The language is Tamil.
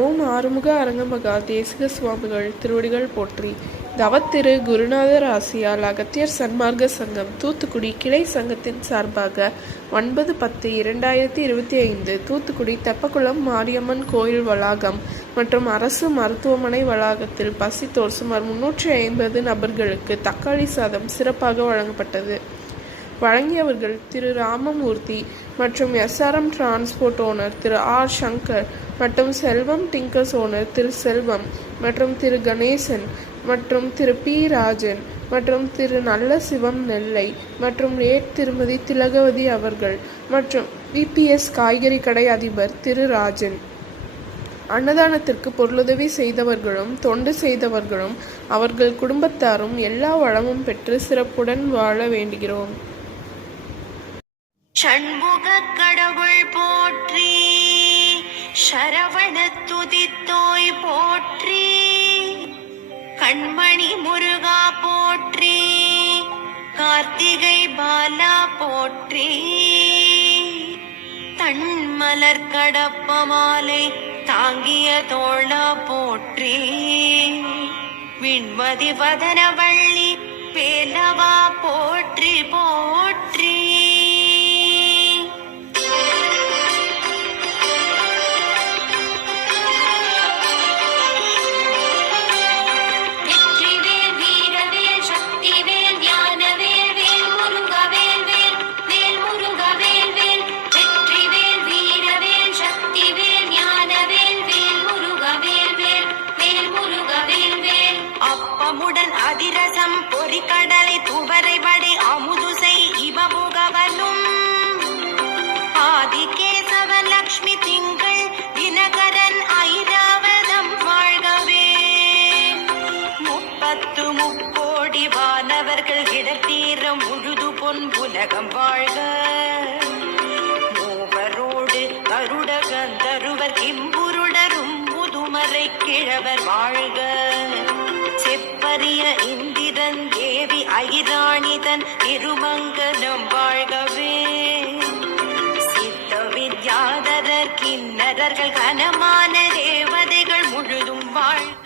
ஓம் ஆறுமுக அரங்கமகா தேசிக சுவாமிகள் திருவடிகள் போற்றி. தவத்திரு குருநாதர் ஆசியால் அகத்தியர் சன்மார்க்க சங்கம் தூத்துக்குடி கிளை சங்கத்தின் சார்பாக 9/10/2025 தூத்துக்குடி தெப்பக்குளம் மாரியம்மன் கோயில் வளாகம் மற்றும் அரசு மருத்துவமனை வளாகத்தில் பசித்தோர் சுமார் 350 நபர்களுக்கு தக்காளி சாதம் சிறப்பாக வழங்கப்பட்டது. வழங்கியவர்கள் திரு ராமமூர்த்தி மற்றும் SRM டிரான்ஸ்போர்ட் ஓனர் திரு R. சங்கர் மற்றும் செல்வம் டிங்கர்ஸ் ஓனர் திரு செல்வம் மற்றும் திரு கணேசன் மற்றும் திரு P. ராஜன் மற்றும் திரு நல்ல சிவம் நெல்லை மற்றும் திருமதி திலகவதி அவர்கள் மற்றும் VPS காய்கறி கடை அதிபர் திரு ராஜன். அன்னதானத்திற்கு பொருளுதவி செய்தவர்களும் தொண்டு செய்தவர்களும் அவர்கள் குடும்பத்தாரும் எல்லா வளமும் பெற்று சிறப்புடன் வாழ வேண்டுகிறோம். ஷண்முக கடவுள் போற்றி, சரவண துதித்தோய் போற்றி, கண்மணி முருகா போற்றி, கார்த்திகை பாலா போற்றி, தன்மலர் கடப்ப மாலை தாங்கிய தோளா போற்றி, விண்மதி வதனவள்ளி வேலவா போற்றி போற்றி. அதிரசம் பொறிக்கடலை துவரை வடை அமுதுசை இவமுகவனும் ஆதிகேசவன் லக்ஷ்மி திங்கள் தினகரன் ஐராவதம் வாழ்கவே. 30 முக்கோடி வானவர்கள் இடத்தீரம் முழுது பொன் உலகம் வாழ்க. மூவரோடு கருட கந்தருவர் கிம்புருடரும் முதுமறை கிழவர் வாழ்க. செப்பரிய இந்திரன் தேவி ஐராணிதன் திருமங்கலம் வாழ்கவே. சித்த வித்யாதரர் கிண்ணறர்கள் கனமான தேவதைகள் முழுதும் வாழ்க.